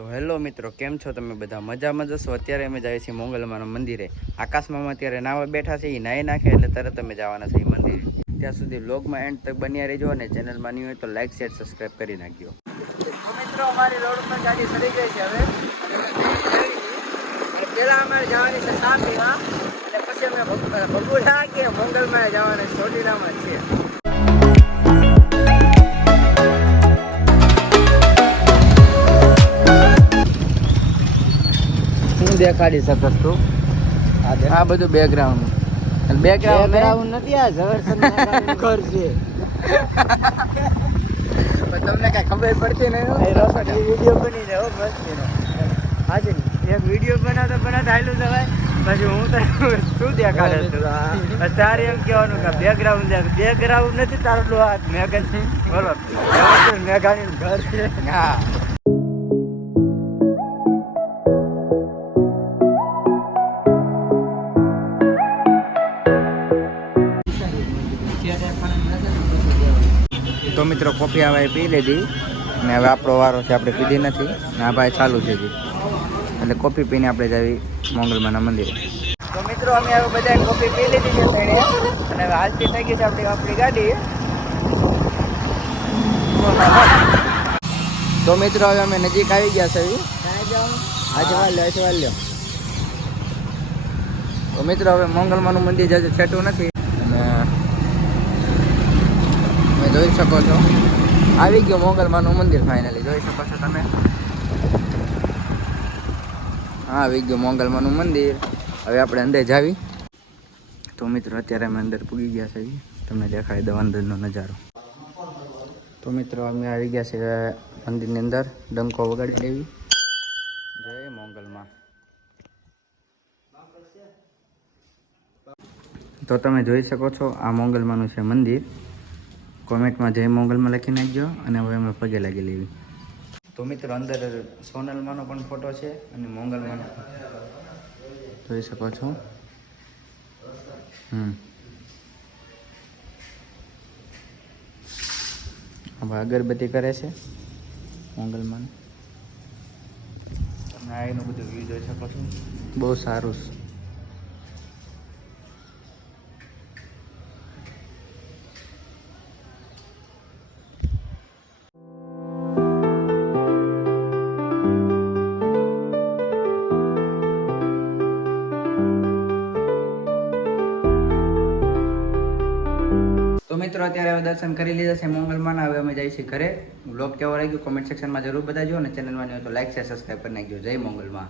તો હેલો મિત્રો, કેમ છો તમે બધા? મજામાં જશો અત્યારે અમે જઈએ છીએ મોંગલમાના મંદિરે. આકાશમાં અત્યારે નાવા બેઠા છે એ નાહી નાખે એટલે તરત અમે જવાના છે એ મંદિરે. ત્યાં સુધી વ્લોગમાં એન્ડ તક બન્યા રહેજો અને ચેનલમાં નહીં હોય તો લાઈક શેર સબસ્ક્રાઈબ કરી નાખજો. મિત્રો, અમારી રોડ પર ગાડી સરી ગઈ છે હવે. પેલા અમારે જવાની છે સાપીમાં અને પછી અમે ભગુડા કે મોંગલમાં જવાના ચોટીલામાં છીએ. દેખાડી શકસ તું આ બધું બેકગ્રાઉન્ડ બેકગ્રાઉન્ડ બેકગ્રાઉન્ડ નથી આ ઝવેરચંદ ઘર છે. તમને કઈ ખબર પડતી નહીં વીડિયો બની જાય બસ. હાજી એક વીડિયો બનાવતો બનાવતા હાલ્યું જવાય પછી હું તો શું દેખાડે તું? તારે એમ કહેવાનું કે બેકગ્રાઉન્ડ દેખ બેકગ્રાઉન્ડ નથી તારું હાથ મેઘન. બોલો મેઘાની ઘર છે. હા. તો મિત્રો કોફી આવે, પી લીધી અને હવે આપણો વારો છે, આપણે પીધી નથી. ને આ ભાઈ ચાલુ છે હજી. એટલે કોફી પીને આપણે જાવી મોંગલમાના મંદિરે. તો મિત્રો, અમે હવે બધા કોફી પી લીધી છે તેણે અને હાલતી થઈ ગઈ છે આપણી આપણી ગાડી. તો મિત્રો, હવે અમે નજીક આવી ગયા છે અજવાલ અજવાલ તો મિત્રો, હવે મોંગલમાનું મંદિર હજુ છેટું નથી અને જોઈ શકો છો. આવી ગયું મોંગલમાનું મંદિર ફાઇનલી જોઈ શકો છો તમે. હા, આવી ગયું મોંગલમાનું મંદિર. હવે આપણે અંદર જાવી. તો મિત્રો, અત્યારે અમે અંદર પૂગી ગયા છે તમને દેખાય દઉં અંદરનો નજારો. તો મિત્રો, અમે આવી ગયા છે મંદિરની અંદર. ડંકો વગાડી લેવી જય મોંગલમાં. તો તમે જોઈ શકો છો, આ મોંગલમાનું છે મંદિર. કોમેન્ટમાં જય મોંગલમાં લખી નાખજો અને હવે અમે પગે લાગી લેવી. તો મિત્રો અંદર સોનલમાંનો પણ ફોટો છે અને મોંગલમાંનો. જોઈ શકો છો. હમ. હવે અગરબત્તી કરે છે મોંગલમાં એનું બધું વ્યૂ જોઈ શકો છો. બહુ સારું મિત્રો, અત્યારે હવે દર્શન કરી લીધા છે મંગલમાં હવે અમે જઈએ છીએ ઘરે. બ્લોગ કેવો લાગ્યો? કોમેન્ટ સેક્શનમાં જરૂર બતાવજો અને ચેનલમાં નહીં તો લાઈક છે સબસ્ક્રાઈબ કરી નાખજો. જય મોંગલમાં